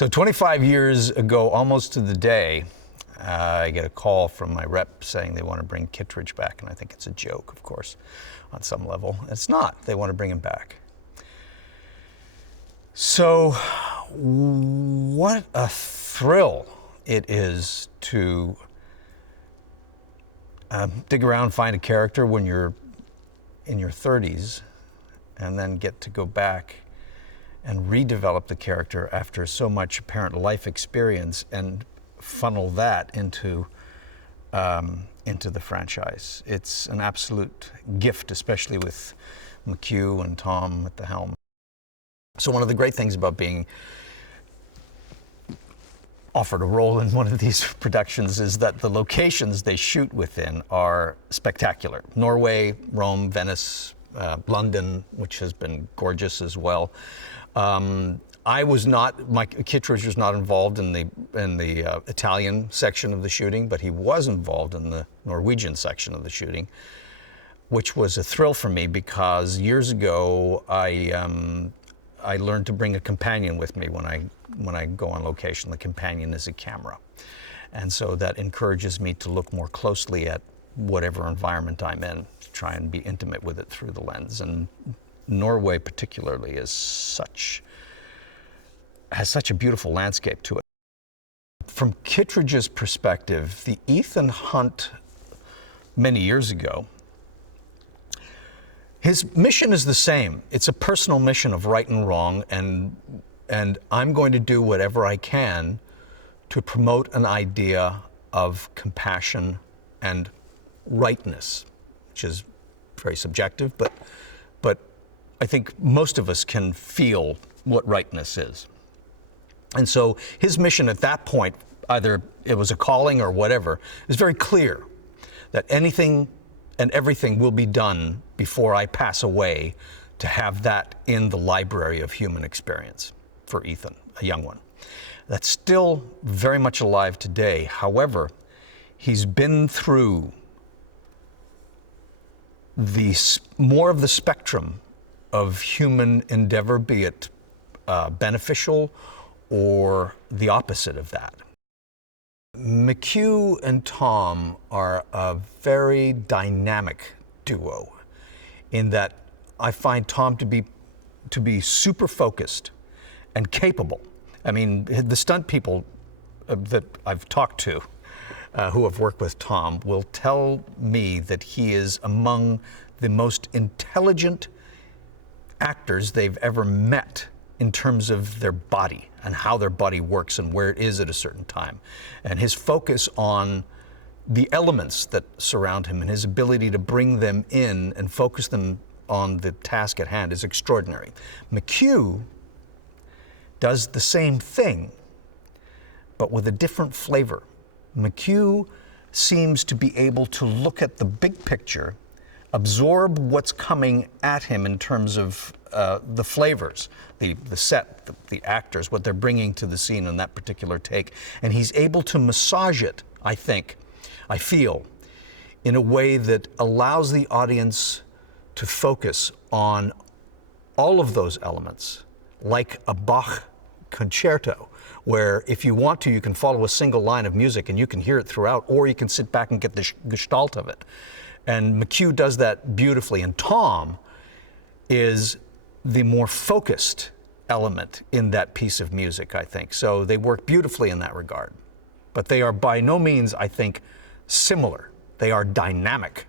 So 25 years ago, almost to the day, I get a call from my rep saying they want to bring Kittredge back, and I think it's a joke, of course, on some level. It's not. They want to bring him back. So what a thrill it is to dig around, find a character when you're in your 30s, and then get to go back and redevelop the character after so much apparent life experience and funnel that into the franchise. It's an absolute gift, especially with McHugh and Tom at the helm. So one of the great things about being offered a role in one of these productions is that the locations they shoot within are spectacular. Norway, Rome, Venice, London, which has been gorgeous as well. Kittredge was not involved in the Italian section of the shooting, but he was involved in the Norwegian section of the shooting, which was a thrill for me because years ago I learned to bring a companion with me when I go on location. The companion is a camera, and so that encourages me to look more closely at whatever environment I'm in, to try and be intimate with it through the lens. And Norway particularly has such a beautiful landscape to it. From Kittredge's perspective, the Ethan Hunt many years ago, his mission is the same. It's a personal mission of right and wrong, and I'm going to do whatever I can to promote an idea of compassion and rightness, which is very subjective, but I think most of us can feel what rightness is. And so his mission at that point, either it was a calling or whatever, is very clear that anything and everything will be done before I pass away to have that in the library of human experience for Ethan, a young one. That's still very much alive today. However, he's been through more of the spectrum of human endeavor, be it beneficial or the opposite of that. McHugh and Tom are a very dynamic duo in that I find Tom to be super focused and capable. I mean, the stunt people that I've talked to who have worked with Tom will tell me that he is among the most intelligent actors they've ever met in terms of their body and how their body works and where it is at a certain time. And his focus on the elements that surround him and his ability to bring them in and focus them on the task at hand is extraordinary. McHugh does the same thing, but with a different flavor. McHugh seems to be able to look at the big picture, absorb what's coming at him in terms of the flavors, the set, the actors, what they're bringing to the scene in that particular take. And he's able to massage it, I feel, in a way that allows the audience to focus on all of those elements, like a Bach concerto, where if you want to, you can follow a single line of music and you can hear it throughout, or you can sit back and get the gestalt of it. And McHugh does that beautifully, and Tom is the more focused element in that piece of music, I think. So they work beautifully in that regard. But they are by no means, I think, similar. They are dynamic.